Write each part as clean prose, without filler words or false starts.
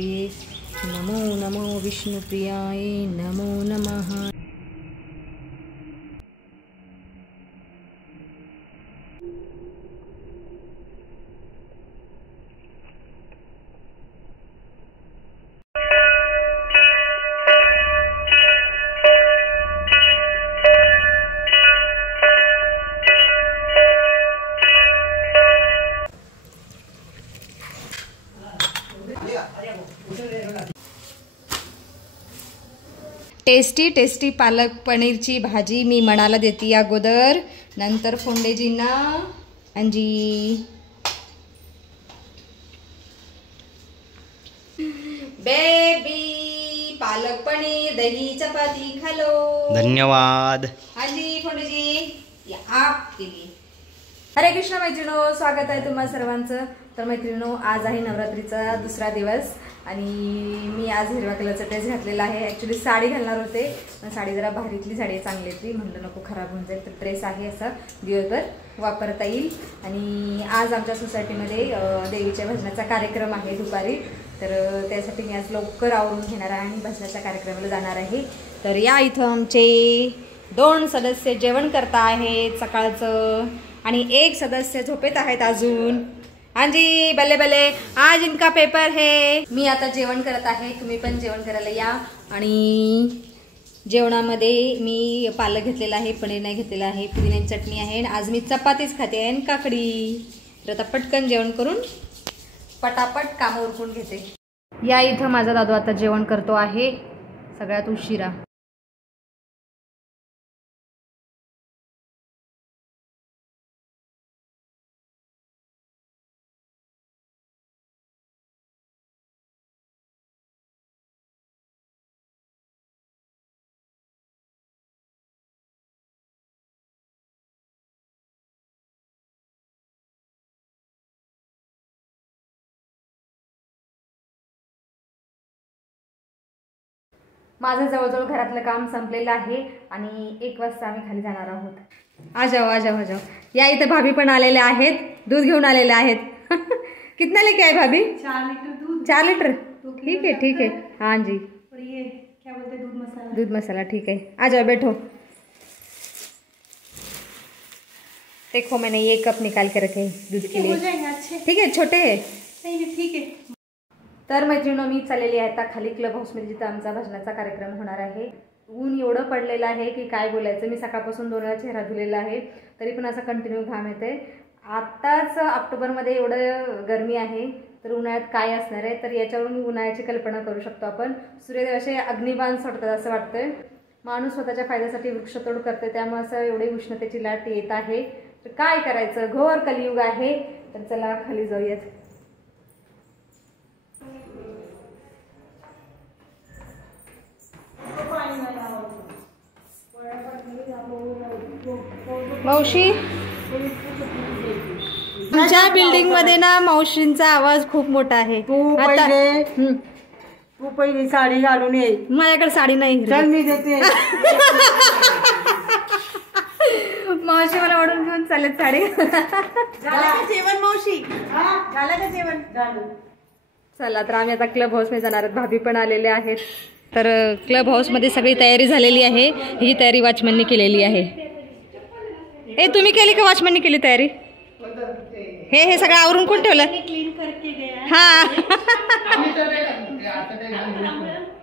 विष्णुप्रिये नमो नमो विष्णुप्रियाय नमो नमः। Tasty tasty पालक पनीरची भाजी मी मनाला देते अगोदर, नंतर फोंडेजींना अंजी। बेबी पालक पनीर दही चपाती खालो। धन्यवाद अंजी फोंडेजी आप केली। हरे कृष्ण मैत्रिणो, स्वागत आहे तुम्हा सर्वांचं। तर मैत्रिणो, आज आहे नवरात्रीचा दुसरा दिवस आणि मी आज हिरव्या कलरचा ड्रेस घातलेला आहे। ॲक्च्युली साडी घालणार होते पण साडी जरा भारीतली साडी चांगलीतली म्हणलं नको खराब होऊन जाईल, तर ड्रेस आहे असा दिवसभर वापरता येईल। आणि आज आमच्या सोसायटीमध्ये देवीच्या भजनाचा कार्यक्रम आहे दुपारी, तर त्यासाठी मी आज लवकर आवरून घेणार आहे आणि भजनाच्या कार्यक्रमाला जाणार आहे। तर या इथं आमचे 2 सदस्य जेवण करता आहेत सकाळचं आणि 1 सदस्य झोपेत आहेत अजून। हांजी बल्ले बल्ले, आज इनका पेपर है। मी आता जेवण करत आहे, तुम्ही पण जेवण करायला या। आणि जेवणामध्ये मी पालक घेतलेला आहे, पनीर नाही घेतलेला आहे, पुदिन्याची चटणी आहे आणि आज मी चपातीच खाते आहे आणि काकडी। तर आता पटकन जेवण करून पटापट कामं उरकून घेते। या इथं माझा दादू आता जेवण करतो आहे सगळ्यात उशिरा। माझं जवळजवळ घरातलं काम संपलेलं आहे आणि 1 वाजता आम्ही खाली जाणार आहोत। आ जाओ आ जाओ आ जाओ। या इथं भाभी पण आलेले आहेत, दूध घेऊन आलेले आहेत। कितना लेके आए भाभी? 4 लीटर दूध। 4 लीटर, ठीक है ठीक है। हाँ जी, और ये क्या बोलते हैं, दूध मसाला। दूध मसाला, ठीक है। आ जाओ बैठो। देखो मैंने ये कप निकाल के रखे दूध के लिए। हो जाएंगे अच्छे। ठीक है, छोटे है। नहीं ठीक है। तर मैत्रिणींनो, मी चाललेली आहे आता खाली क्लब हाऊसमध्ये जिथं आमचा भजनाचा कार्यक्रम होणार आहे। ऊन एवढं पडलेलं आहे की काय बोलायचं। मी सकाळपासून 2 वेळा चेहरा धुलेला आहे तरी पण असा कंटिन्यू घाम येते। आत्ताच ऑक्टोबरमध्ये एवढं गरमी आहे तर उन्हाळ्यात काय असणार आहे, तर याच्यावरून उन्हाळ्याची कल्पना करू शकतो आपण। सूर्यदेव असे अग्निबाण सोडतात असं वाटतंय। माणूस स्वतःच्या फायद्यासाठी वृक्षतोड करते, त्यामुळे असं एवढी उष्णतेची लाट येत आहे। तर काय करायचं, घोर कलियुग आहे। तर चला खाली जाऊयात। मावशी, तुमच्या बिल्डिंग मध्ये ना मावशींचा आवाज खूप मोठा आहे। तू पहिली साडी घालून ये। माझ्याकडे साडी नाही, चल मी देते। मावशी मला ओढून घेऊन चालेल साडी। झालं का जेवण मावशी? झालं का जेवण? झालं। चला तर आम्ही आता क्लब हाऊस मध्ये जाणार आहोत। भाभी पण आलेले आहेत। तर क्लब हाऊस मध्ये सगळी तयारी झालेली आहे। ही तयारी वॉचमनने केलेली आहे। ए तुम्ही केली का? वॉचमनने केली तयारी? हे सगळं आवरून कोण ठेवलं? क्लीन करके गया। हा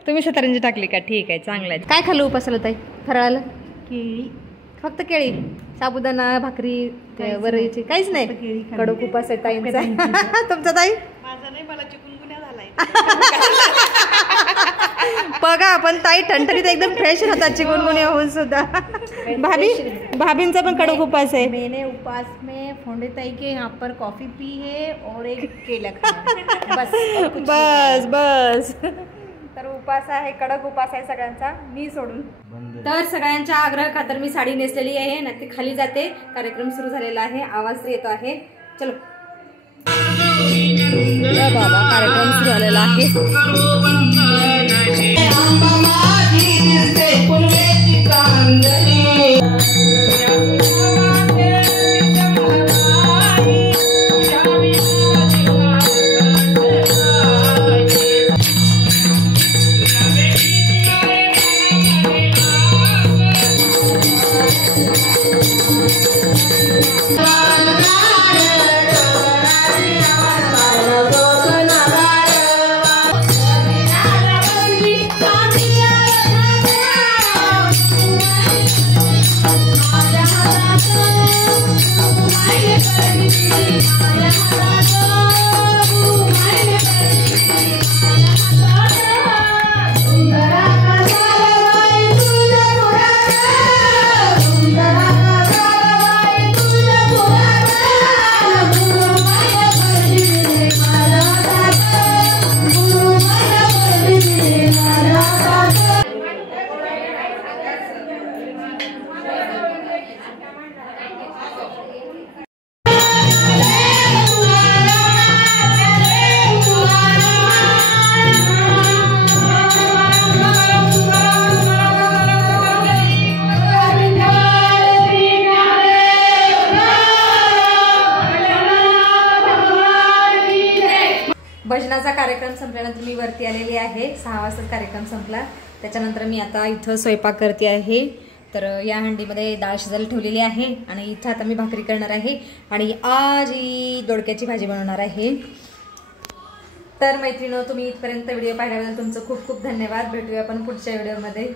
तुम्ही सतरंजी टाकली का? ठीक आहे, चांगलं आहे। काय खाल्लं उपासाला ताई फराळाला? केळी, फक्त केळी, साबुदाणा, भाकरी, वरईची काहीच नाही? कडक उपास आहे ताईंचा। तुमचा ताई? माझा नाही, मला चिकनगुन्या झालाय। बघा पण ताई ठणठणीत एकदम फ्रेश राहतात चिकनगुन्या होऊन सुद्धा। भाभींचा पण कडक उपास आहे। मैंने उपवास में फोंडे ताई के यहाँ पर कॉफी पी है और एक केला खाया, बस और कुछ बस बस। तर उपास आहे, कडक उपास आहे सगळ्यांचा, मी सोडून। तर सगळ्यांच्या आग्रह खातर मी साडी नेसलेली आहे ना, ती खाली जाते। कार्यक्रम सुरू झालेला आहे, आवाज येतो आहे। चलो बाबा, कार्यक्रम सुरू झालेला आहे। माझा कार्यक्रम संपल्यानंतर मी वरती आलेली आहे. 6 वाजता कार्यक्रम संपला. त्याच्यानंतर मी आता इथं स्वयंपाक करते आहे. तर या हंडीमध्ये डाळ शिजायला ठेवलेली आहे आणि इथं आता मी भाकरी करणार आहे आणि आज ही दोडक्याची भाजी बनवणार आहे. तर मैत्रिणींनो, तुम्ही इथपर्यंत व्हिडिओ पाहिल्याबद्दल तुमचं खूप खूप धन्यवाद. भेटूया आपण पुढच्या व्हिडिओमध्ये.